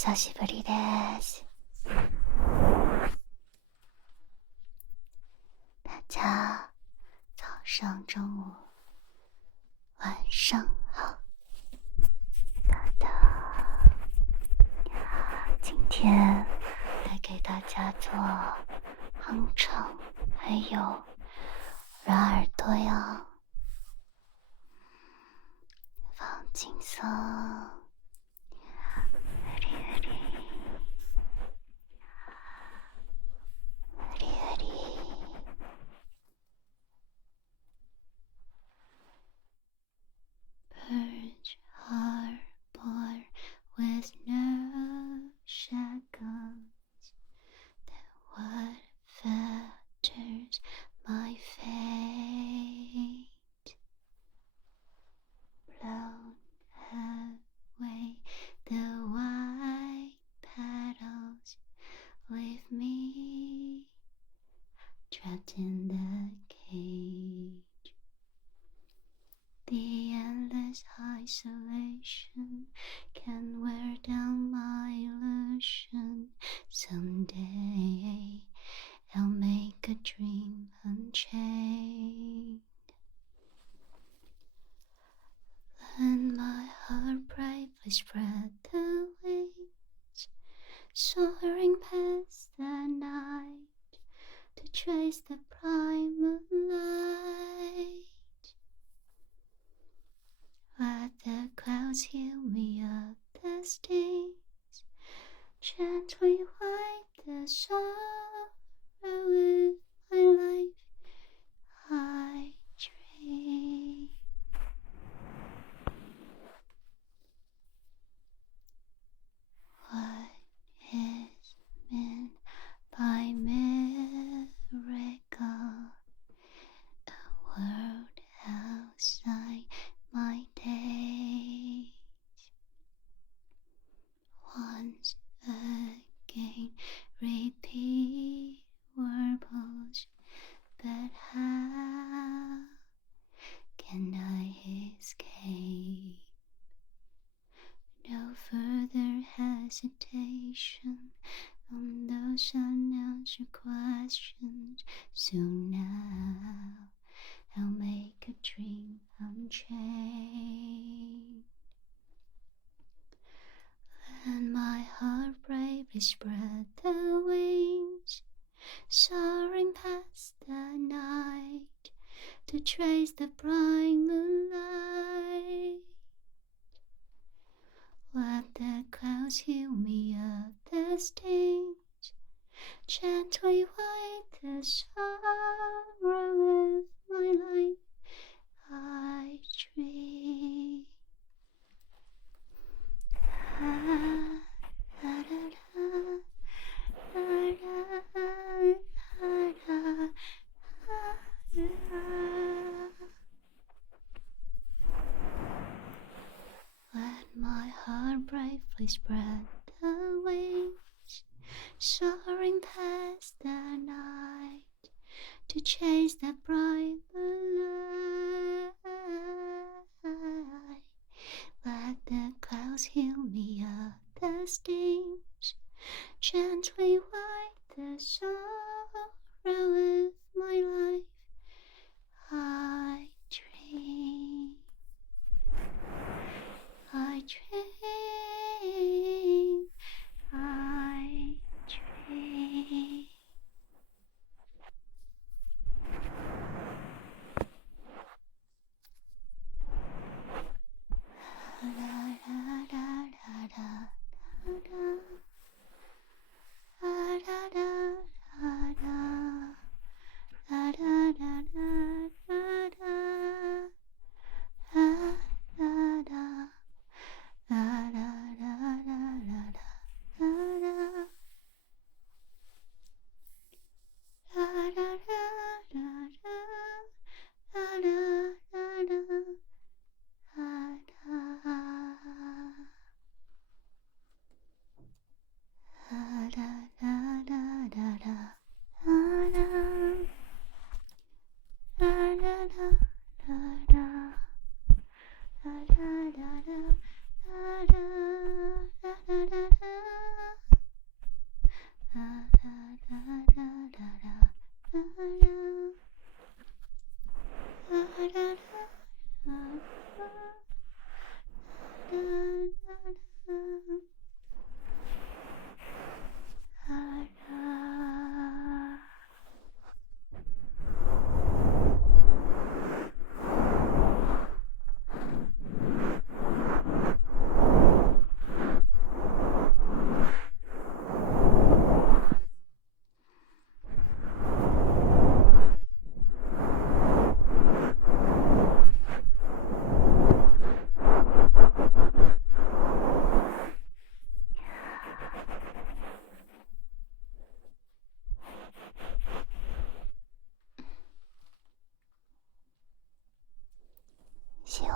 久しぶりです。大家早上、中午、晚上好。今天来给大家做哼唱，还有软耳朵哟，放轻松。Birds are born with no shackles. Then what fetters my fate? Blown away the white petals, leave me trapped in the cage. The endless isolation can wear down my illusion. Someday I'll make a dream unchained. Let my heart bravely spread the wings, soaring past the night to trace the primal light. Let the clouds heal me of the stains, gently wipe the sorrow with my life I dream. What is meant by miracle? A world outside my days. Once again repeat warbles, but how can I escape? No further hesitation on those unanswered questions. Soon now I'll make a dream unchained. Let my heart bravely spread the wings, soaring past the night to trace the bright moonlight. Let the clouds heal me of the stains, gently wipe the sorrow with my life I dream. Let my heart bravely spread the wings, soaring past the night to chase the bright moonlight. Let the clouds heal me of the stains, gently wipe the sorrow with my life I dream. I dream, I dream.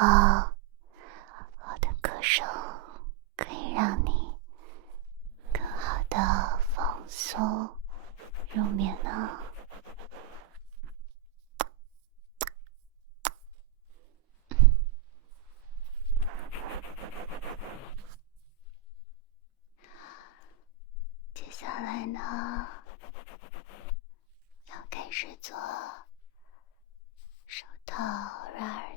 望我的歌声可以让你更好的放松入眠呢。接下来呢，要开始做手套、软耳